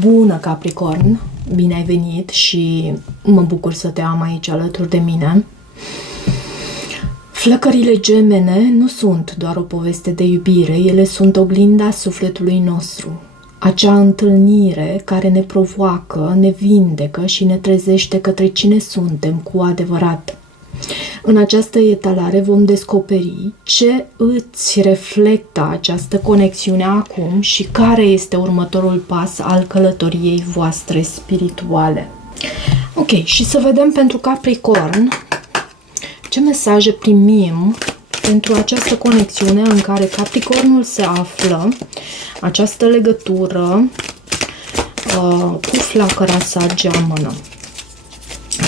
Bună, Capricorn! Bine ai venit și mă bucur să te am aici alături de mine. Flăcările gemene nu sunt doar o poveste de iubire, ele sunt oglinda sufletului nostru. Acea întâlnire care ne provoacă, ne vindecă și ne trezește către cine suntem cu adevărat. În această etalare vom descoperi ce îți reflectă această conexiune acum și care este următorul pas al călătoriei voastre spirituale. Ok, și să vedem pentru Capricorn ce mesaje primim pentru această conexiune în care Capricornul se află, această legătură cu flacăra sa geamănă.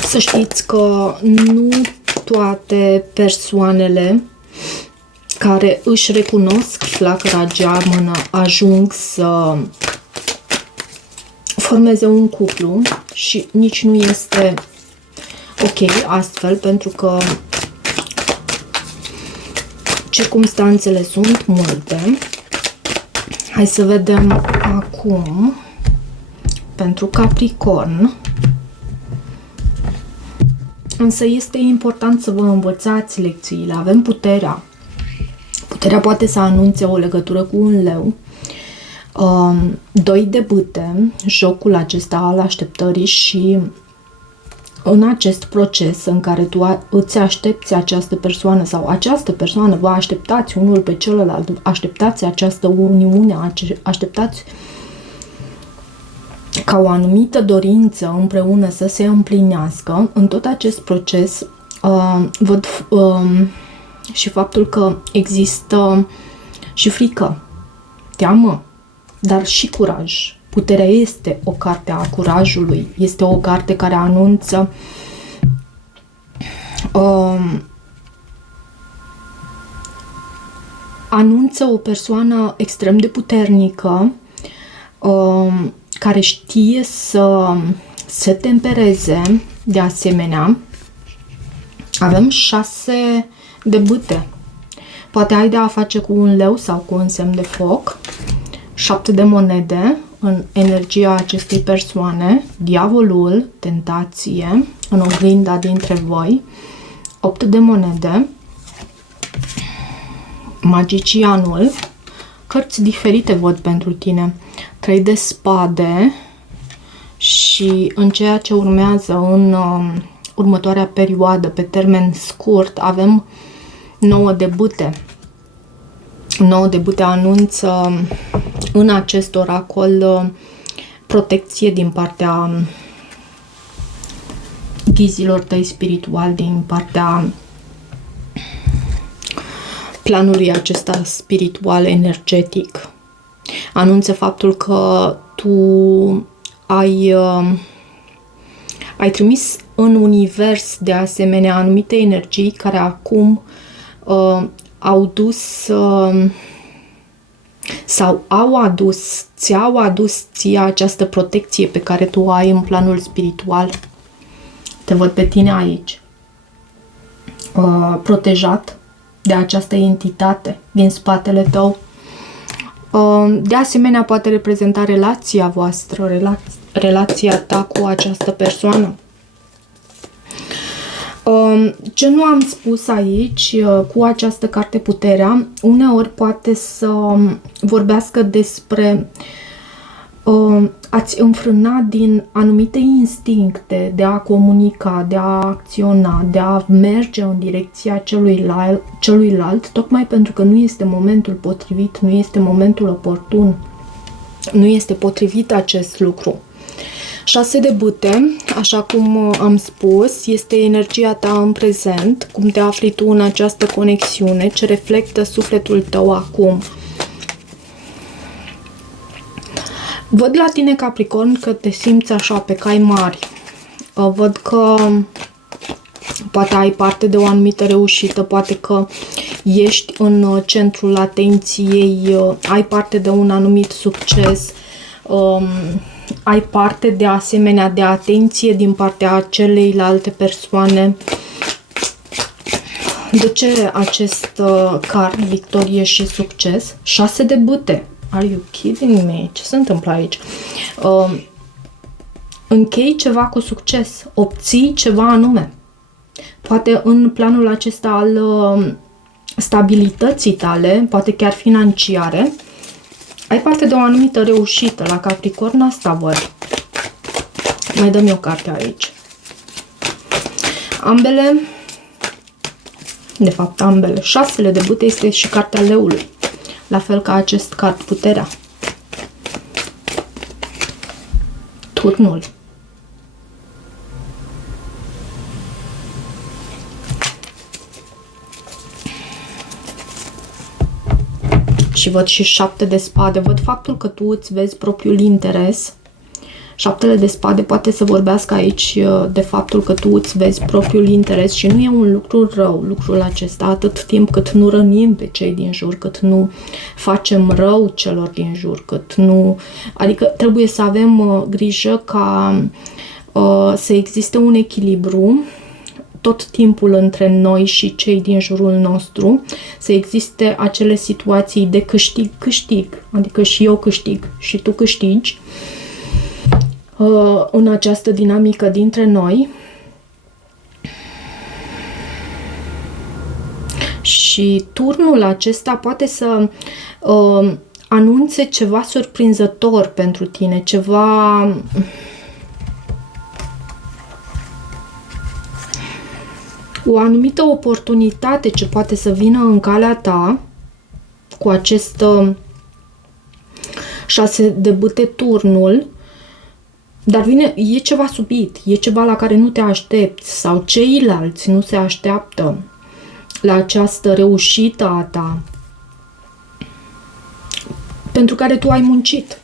Să știți că nu toate persoanele care își recunosc flacăra geamănă ajung să formeze un cuplu și nici nu este ok astfel, pentru că circumstanțele sunt multe. Hai să vedem acum pentru Capricorn. Însă este important să vă învățați lecțiile. Avem puterea. Puterea poate să anunțe o legătură cu un leu. 2 de bâte, jocul acesta al așteptării, și în acest proces în care tu îți aștepți această persoană sau această persoană, vă așteptați unul pe celălalt, așteptați această uniune, așteptați ca o anumită dorință împreună să se împlinească. În tot acest proces văd și faptul că există și frică, teamă, dar și curaj. Puterea este o carte a curajului, este o carte care anunță o persoană extrem de puternică, care știe să se tempereze. De asemenea, avem 6 de bâte. Poate ai de a face cu un leu sau cu un semn de foc. 7 de monede în energia acestei persoane. Diavolul, tentație, în oglinda dintre voi. 8 de monede. Magicianul. Cărți diferite văd pentru tine. 3 de spade și în ceea ce urmează în următoarea perioadă, pe termen scurt, avem 9 de bâte. 9 de bâte anunță în acest oracol protecție din partea ghizilor tăi spirituali, din partea planului acesta spiritual, energetic. Anunță faptul că tu ai trimis în univers de asemenea anumite energii care acum ți-au adus ție această protecție pe care tu o ai în planul spiritual. Te văd pe tine aici, protejat de această entitate din spatele tău. De asemenea, poate reprezenta relația voastră, relația ta cu această persoană. Ce nu am spus aici, cu această carte Puterea, uneori poate să vorbească despre a-ți înfrâna din anumite instincte de a comunica, de a acționa, de a merge în direcția celuilalt, tocmai pentru că nu este momentul potrivit, nu este momentul oportun, nu este potrivit acest lucru. 6 de bâte, așa cum am spus, este energia ta în prezent, cum te afli tu în această conexiune, ce reflectă sufletul tău acum. Văd la tine, Capricorn, că te simți așa pe cai mari. Văd că poate ai parte de o anumită reușită, poate că ești în centrul atenției, ai parte de un anumit succes, ai parte de asemenea de atenție din partea celeilalte persoane. De ce acest card, victorie și succes? 6 de bâte. Are you kidding me? Ce se întâmplă aici? Închei ceva cu succes, obții ceva anume. Poate în planul acesta al stabilității tale, poate chiar financiare, ai parte de o anumită reușită. La Capricorn asta văd. Mai dăm eu cartea aici. Ambele, de fapt ambele, 6 de bâte este și cartea leului. La fel ca acest card, puterea. Turnul. Și văd și 7 de spade. Văd faptul că tu îți vezi propriul interes. 7 de spade poate să vorbească aici de faptul că tu îți vezi propriul interes și nu e un lucru rău lucrul acesta, atât timp cât nu rănim pe cei din jur, cât nu facem rău celor din jur, cât nu... Adică trebuie să avem grijă ca să existe un echilibru tot timpul între noi și cei din jurul nostru, să existe acele situații de câștig-câștig, adică și eu câștig și tu câștigi în această dinamică dintre noi. Și turnul acesta poate să anunțe ceva surprinzător pentru tine, ceva... O anumită oportunitate ce poate să vină în calea ta cu acest 6 de bâte, turnul, dar vine, e ceva subit, e ceva la care nu te aștepți sau ceilalți nu se așteaptă la această reușită a ta pentru care tu ai muncit.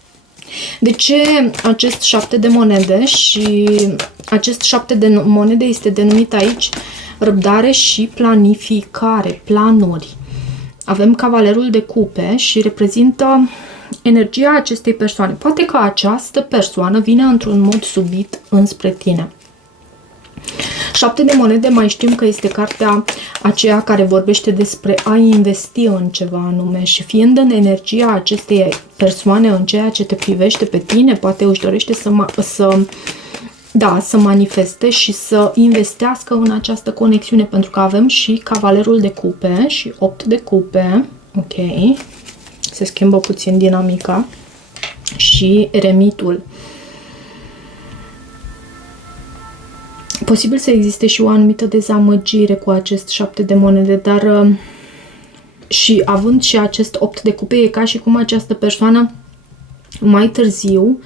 De ce acest 7 de monede? Și acest 7 de monede este denumit aici răbdare și planificare, planuri. Avem cavalerul de cupe și reprezintă energia acestei persoane. Poate că această persoană vine într-un mod subit înspre tine. 7 de monede, mai știm că este cartea aceea care vorbește despre a investi în ceva anume și fiind în energia acestei persoane în ceea ce te privește pe tine, poate își dorește să manifeste și să investească în această conexiune, pentru că avem și cavalerul de cupe și 8 de cupe. Ok, se schimbă puțin dinamica. Și eremitul. Posibil să existe și o anumită dezamăgire cu acest 7 de monede, dar și având și acest 8 de cupe, e ca și cum această persoană mai târziu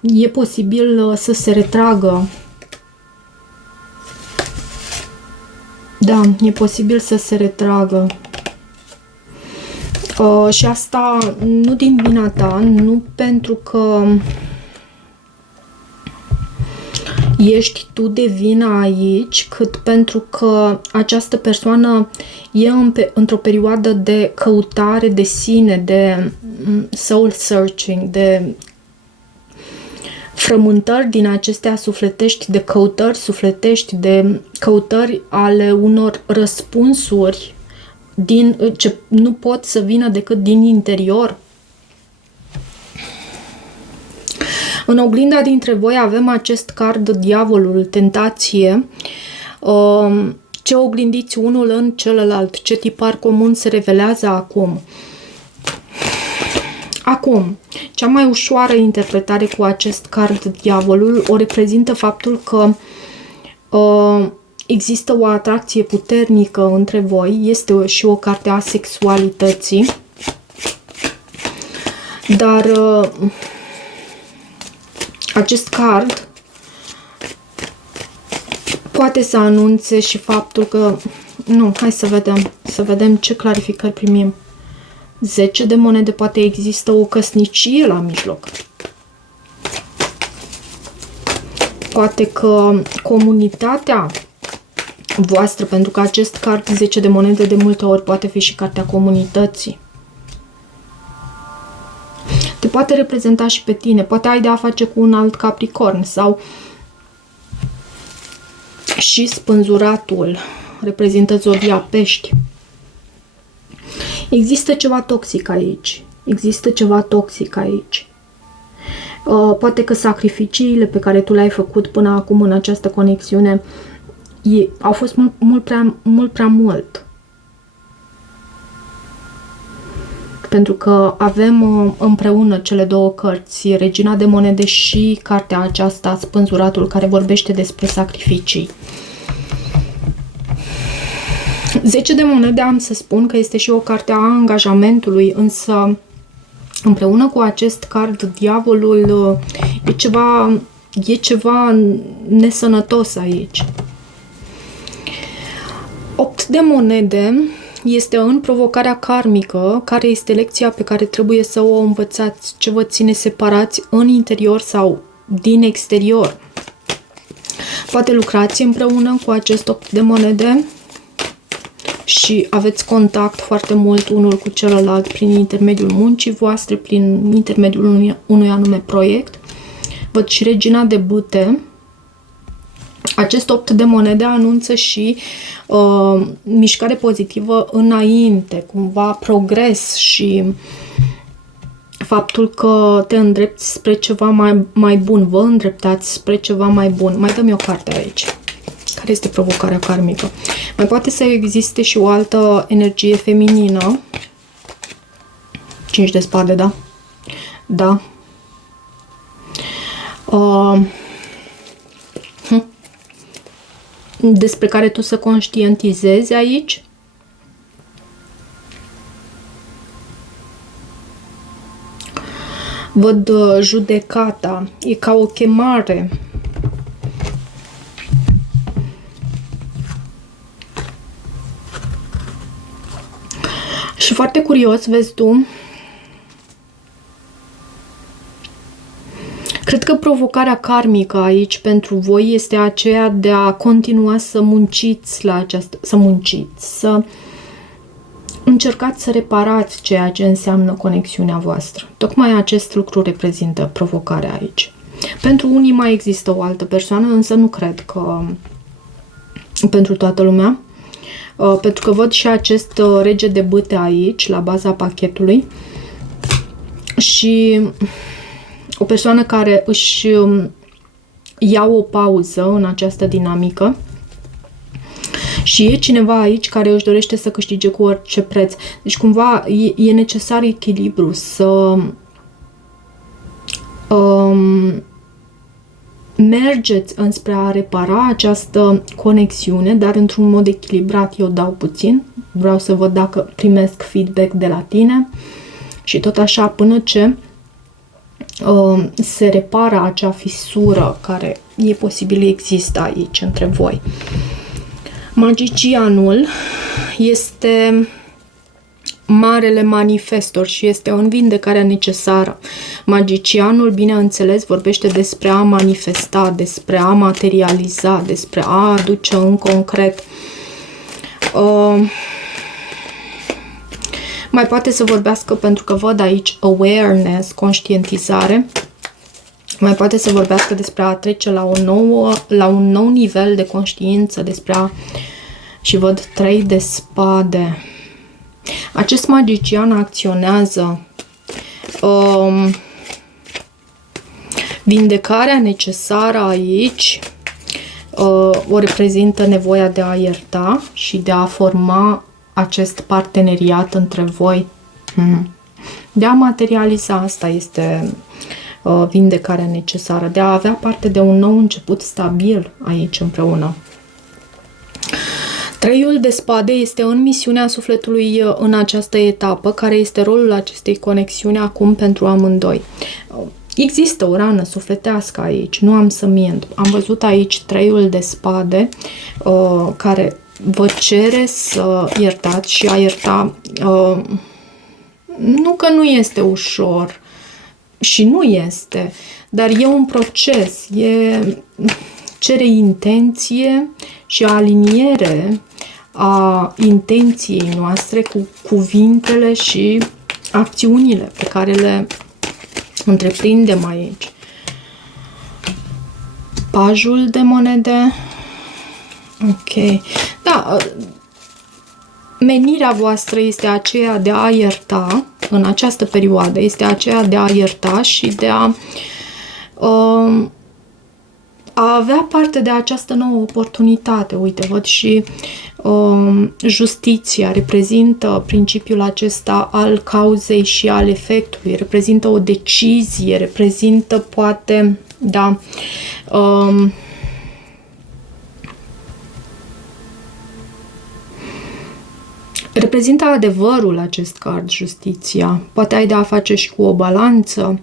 e posibil să se retragă. Da, e posibil să se retragă. Și asta nu din vina ta, nu pentru că ești tu de vină aici, cât pentru că această persoană e într-o perioadă de căutare de sine, de soul searching, de frământări din acestea sufletești, de căutări sufletești, de căutări ale unor răspunsuri ce nu pot să vină decât din interior. În oglinda dintre voi avem acest card, diavolul, tentație. Ce oglindiți unul în celălalt, ce tipar comun se revelează acum. Acum, cea mai ușoară interpretare cu acest card, diavolul, o reprezintă faptul că există o atracție puternică între voi, este și o carte a sexualității, dar acest card poate să anunțe și faptul că... Nu, hai să vedem ce clarificări primim. 10 de monede, poate există o căsnicie la mijloc. Poate că comunitatea voastră, pentru că acest card 10 de monede de multe ori poate fi și cartea comunității. Te poate reprezenta și pe tine, poate ai de a face cu un alt Capricorn sau și spânzuratul reprezintă zodia Pești. Există ceva toxic aici. Există ceva toxic aici. Poate că sacrificiile pe care tu le-ai făcut până acum în această conexiune au fost mult prea mult. Pentru că avem împreună cele două cărți, Regina de Monede și cartea aceasta, Spânzuratul, care vorbește despre sacrificii. 10 de monede am să spun că este și o carte a angajamentului, însă împreună cu acest card, diavolul, e ceva nesănătos aici. 8 de monede este în provocarea karmică, care este lecția pe care trebuie să o învățați, ce vă ține separați în interior sau din exterior. Poate lucrați împreună cu acest 8 de monede și aveți contact foarte mult unul cu celălalt prin intermediul muncii voastre, prin intermediul unui anume proiect. Văd și Regina de Bâte. Acest 8 de monede anunță și mișcare pozitivă înainte, cumva progres și faptul că te îndrepți spre ceva mai bun, vă îndreptați spre ceva mai bun. Mai dăm eu o carte aici. Care este provocarea karmică? Mai poate să existe și o altă energie feminină. 5 de spade, da? Da. Despre care tu să conștientizezi aici. Văd judecata. E ca o chemare. Și foarte curios, vezi tu, cred că provocarea karmică aici pentru voi este aceea de a continua să munciți la această, să încercați să reparați ceea ce înseamnă conexiunea voastră. Tocmai acest lucru reprezintă provocarea aici. Pentru unii mai există o altă persoană, însă nu cred că pentru toată lumea. Pentru că văd și acest rege de bâte aici, la baza pachetului, și o persoană care își ia o pauză în această dinamică și e cineva aici care își dorește să câștige cu orice preț. Deci cumva e necesar echilibru, să mergeți înspre a repara această conexiune, dar într-un mod echilibrat. Eu dau puțin, vreau să văd dacă primesc feedback de la tine și tot așa până ce se repară acea fisură care e posibil există aici între voi. Magicianul este marele manifestor și este o vindecare necesară. Magicianul, bineînțeles, vorbește despre a manifesta, despre a materializa, despre a aduce în concret. Mai poate să vorbească, pentru că văd aici awareness, conștientizare, mai poate să vorbească despre a trece la un nou nivel de conștiință, despre a... Și văd 3 de spade. Acest magician acționează vindecarea necesară aici o reprezintă nevoia de a ierta și de a forma acest parteneriat între voi. De a materializa, asta este vindecarea necesară, de a avea parte de un nou început stabil aici împreună. Treiul de spade este în misiunea sufletului în această etapă, care este rolul acestei conexiuni acum pentru amândoi. Există o rană sufletească aici, nu am să mint. Am văzut aici treiul de spade care vă cere să iertați și a ierta. Nu că nu este ușor și nu este, dar e un proces, cere intenție și aliniere a intenției noastre cu cuvintele și acțiunile pe care le întreprindem aici. Pajul de monede. Ok. Da, menirea voastră este aceea de a ierta în această perioadă este aceea de a ierta și de a avea parte de această nouă oportunitate. Uite, văd și justiția reprezintă principiul acesta al cauzei și al efectului, reprezintă o decizie, reprezintă poate, da, reprezintă adevărul acest card, justiția. Poate ai de a face și cu o balanță,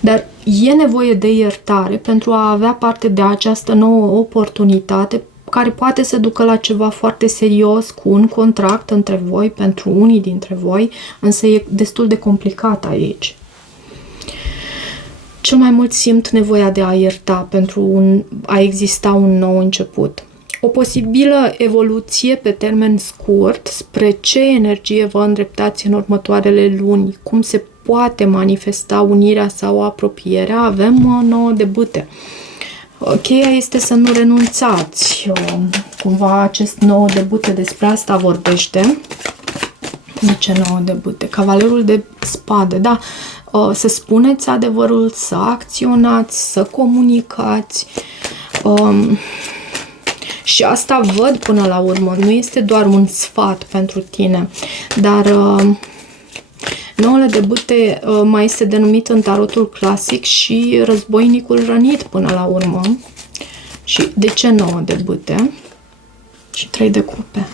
dar e nevoie de iertare pentru a avea parte de această nouă oportunitate care poate să ducă la ceva foarte serios, cu un contract între voi, pentru unii dintre voi, însă e destul de complicat aici. Cel mai mult simt nevoia de a ierta pentru a exista un nou început. O posibilă evoluție pe termen scurt, spre ce energie vă îndreptați în următoarele luni, cum se poate manifesta unirea sau apropierea, avem 9 de bâte. Cheia este să nu renunțați. Cumva acest 9 de bâte despre asta vorbește. De ce 9 de bâte? Cavalerul de spade, da. Să spuneți adevărul, să acționați, să comunicați. Și asta văd până la urmă. Nu este doar un sfat pentru tine, dar 9 de bâte mai este denumit în tarotul clasic și războinicul rănit până la urmă. Și de ce 9 de bâte? Și 3 de cupe.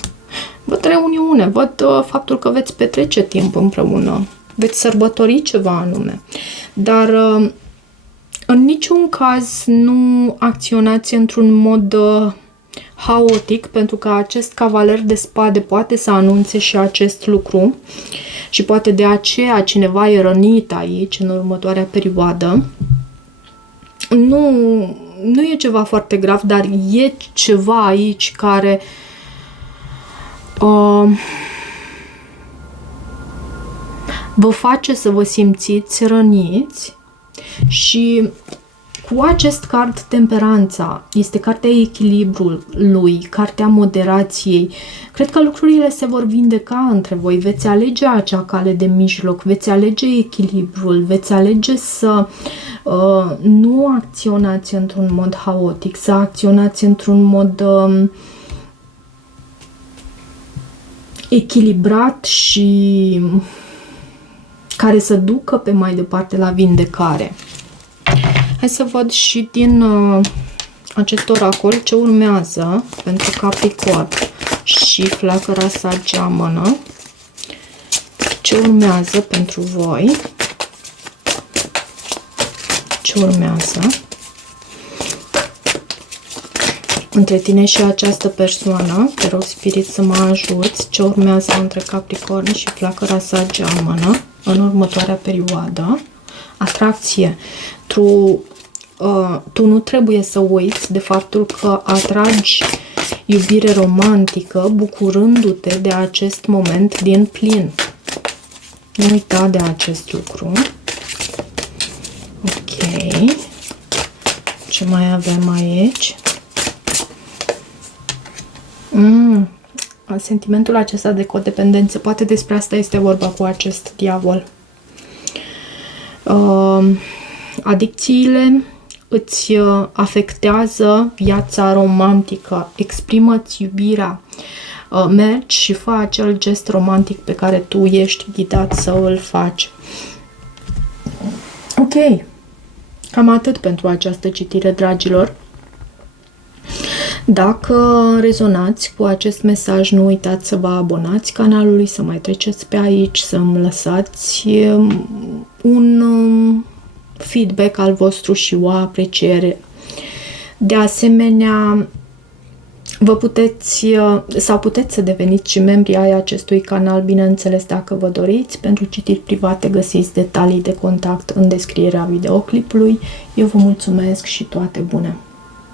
Văd reuniune, văd faptul că veți petrece timp împreună, veți sărbători ceva anume, dar în niciun caz nu acționați într-un mod haotic, pentru că acest cavaler de spade poate să anunțe și acest lucru și poate de aceea cineva e rănit aici în următoarea perioadă. Nu e ceva foarte grav, dar e ceva aici care vă face să vă simțiți răniți. Și cu acest card, temperanța, este cartea echilibrului, cartea moderației. Cred că lucrurile se vor vindeca între voi, veți alege acea cale de mijloc, veți alege echilibrul, veți alege să nu acționați într-un mod haotic, să acționați într-un mod echilibrat și care să ducă pe mai departe la vindecare. Hai să văd și din acest oracol ce urmează pentru Capricorn și flacăra sa geamănă. Ce urmează pentru voi? Ce urmează? Între tine și această persoană, te rog, Spirit, să mă ajuți. Ce urmează între Capricorn și flacăra sa geamănă în următoarea perioadă? Atracție. Tu nu trebuie să uiți de faptul că atragi iubire romantică, bucurându-te de acest moment din plin. Nu uita de acest lucru. Ok. Ce mai avem aici? Sentimentul acesta de codependență. Poate despre asta este vorba cu acest diavol. Adicțiile îți afectează viața romantică. Exprimă-ți iubirea. Mergi și fă acel gest romantic pe care tu ești ghidat să îl faci. Ok. Cam atât pentru această citire, dragilor. Dacă rezonați cu acest mesaj, nu uitați să vă abonați canalului, să mai treceți pe aici, să îmi lăsați un feedback al vostru și o apreciere. De asemenea, puteți să deveniți și membri ai acestui canal, bineînțeles, dacă vă doriți. Pentru citiri private găsiți detalii de contact în descrierea videoclipului. Eu vă mulțumesc și toate bune!